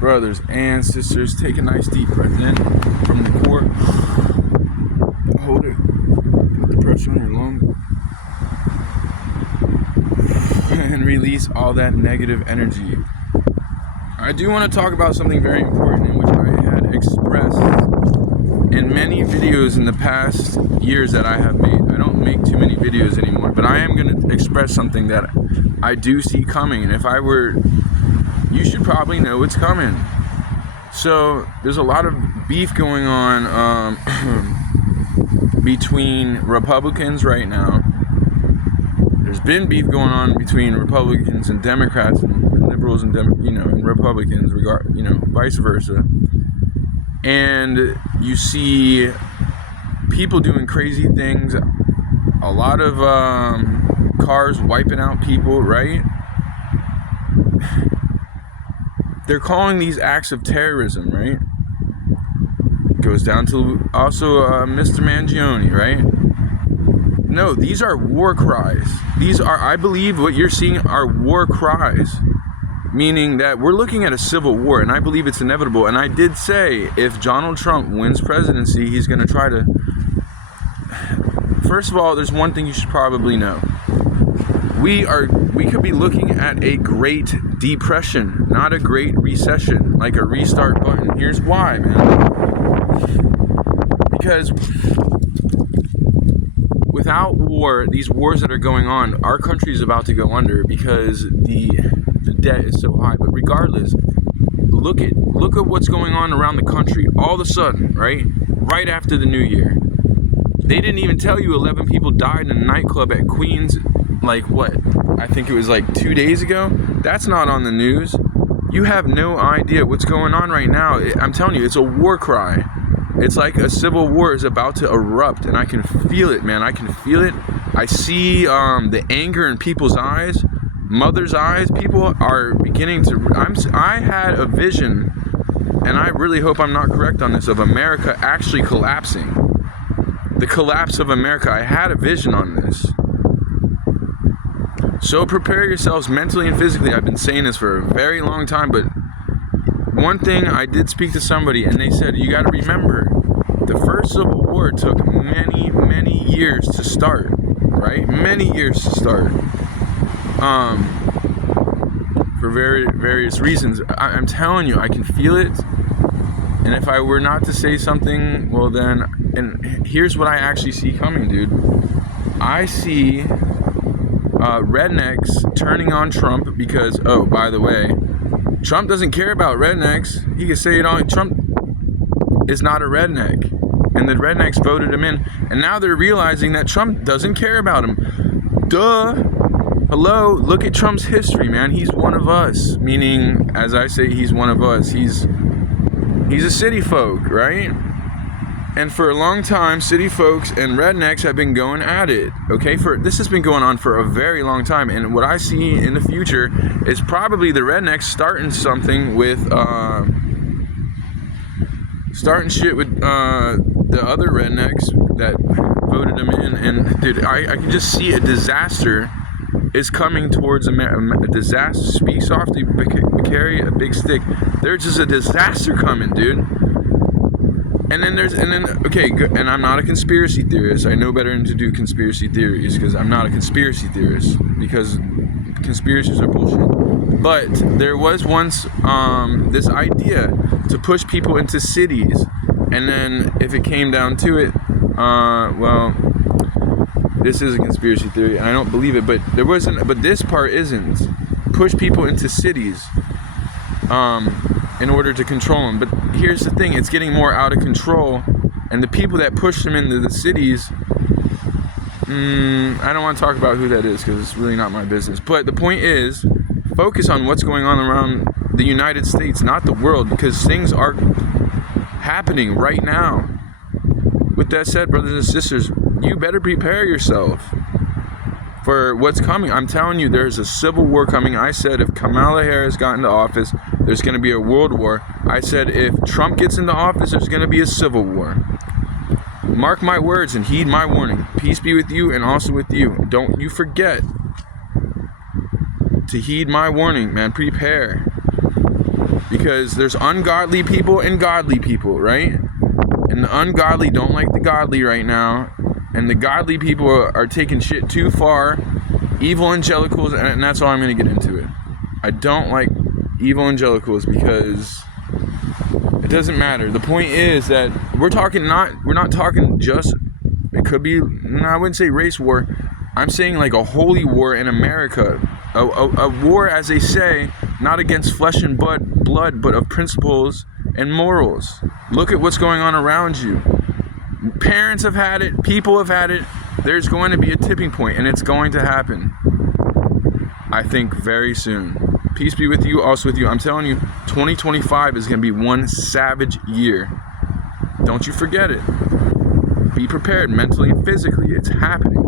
brothers and sisters, take a nice deep breath in from the core. Hold it. Put the pressure on your lung. And release all that negative energy. I do want to talk about something very important, in which I had expressed in many videos in the past years that I have made. I don't make too many videos anymore, but I am going to express something that I do see coming. And if I were, you should probably know what's coming. So there's a lot of beef going on between Republicans right now. There's been beef going on between Republicans and Democrats, and liberals and and Republicans, vice versa. And you see people doing crazy things. A lot of cars wiping out people, right? They're calling these acts of terrorism, right? Goes down to also Mr. Mangione, right? No, these are war cries. These are, I believe, what you're seeing are war cries. Meaning that we're looking at a civil war, and I believe it's inevitable. And I did say, if Donald Trump wins presidency, he's going to try to... First of all, there's one thing you should probably know. We could be looking at a Great Depression, not a Great Recession, like a restart button. Here's why, man. Because without war, these wars that are going on, our country is about to go under because the debt is so high. But regardless, look at what's going on around the country. All of a sudden, right after the new year, they didn't even tell you 11 people died in a nightclub at Queens. Like what? I think it was like 2 days ago. That's not on the news. You have no idea what's going on right now. I'm telling you, it's a war cry. It's like a civil war is about to erupt, and I can feel it, man. I can feel it. I see the anger in people's eyes, mothers' eyes. People are beginning to... I had a vision, and I really hope I'm not correct on this, of America actually collapsing. The collapse of America. I had a vision on this. So prepare yourselves mentally and physically. I've been saying this for a very long time, but one thing, I did speak to somebody, and they said, you got to remember, the first Civil War took many, many years to start, right? Many years to start. For various reasons. I'm telling you, I can feel it. And if I were not to say something, well then, and here's what I actually see coming, dude. I see rednecks turning on Trump because, oh, by the way, Trump doesn't care about rednecks. He can say it on. Trump is not a redneck. And the rednecks voted him in. And now they're realizing that Trump doesn't care about him. Duh. Hello? Look at Trump's history, man. He's one of us. Meaning, as I say, he's one of us. He's a city folk, right? And for a long time, city folks and rednecks have been going at it. Okay, this has been going on for a very long time. And what I see in the future is probably the rednecks starting something with, starting shit with the other rednecks that voted him in. And dude, I can just see a disaster is coming towards a disaster. Speak softly, carry a big stick. There's just a disaster coming, dude. And then okay, good. And I'm not a conspiracy theorist. I know better than to do conspiracy theories because I'm not a conspiracy theorist, because conspiracies are bullshit. But there was once this idea to push people into cities, and then if it came down to it, well, this is a conspiracy theory, and I don't believe it. But there wasn't. But this part isn't. Push people into cities. In order to control them. But here's the thing, it's getting more out of control, and the people that push them into the cities, I don't want to talk about who that is because it's really not my business. But the point is, focus on what's going on around the United States, not the world, because things are happening right now. With that said, brothers and sisters, you better prepare yourself for what's coming. I'm telling you, there's a civil war coming. I said if Kamala Harris got into office, there's going to be a world war. I said if Trump gets into office, there's going to be a civil war. Mark my words and heed my warning. Peace be with you and also with you. Don't you forget to heed my warning, man. Prepare. Because there's ungodly people and godly people, right? And the ungodly don't like the godly right now, and the godly people are taking shit too far. Evangelicals, and that's all I'm going to get into it. I don't like evangelicals because it doesn't matter. The point is that we're not talking just, it could be, no, I wouldn't say race war. I'm saying like a holy war in America. A war, as they say, not against flesh and blood, but of principles and morals. Look at what's going on around you. Parents have had it. People have had it. There's going to be a tipping point, and it's going to happen, I think, very soon. Peace be with you, also with you. I'm telling you, 2025 is going to be one savage year. Don't you forget it. Be prepared mentally and physically. It's happening.